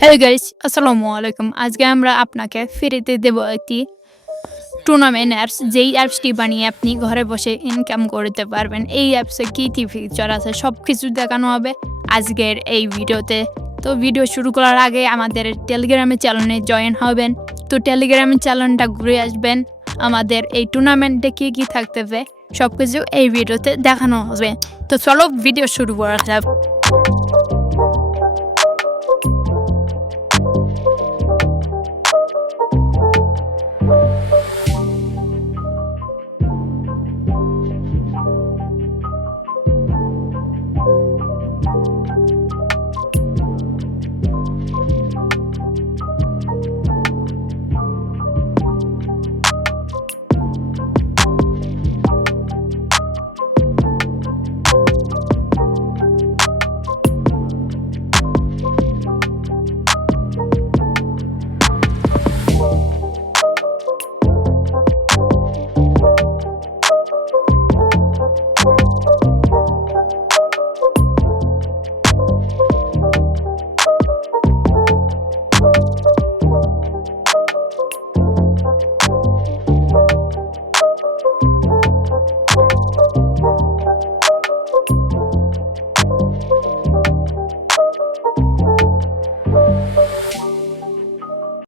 Hello guys, আসসালামু আলাইকুম। আজকে আমরা আপনাকে ফ্রিতে দেব একটি টুর্নামেন্ট অ্যাপস, যেই অ্যাপসটি বানিয়ে আপনি ঘরে বসে ইনকাম করতে পারবেন। এই অ্যাপসে কী কী ফিচার আছে সব কিছু দেখানো হবে আজকের এই ভিডিওতে। তো ভিডিও শুরু করার আগে আমাদের টেলিগ্রামের চ্যানেলে জয়েন হবেন। তো টেলিগ্রামের চ্যানেলটা ঘুরে আসবেন। আমাদের এই টুর্নামেন্টে কী কী থাকতেছে সব কিছু এই ভিডিওতে দেখানো হবে। তো চলো ভিডিও শুরু করা যাক।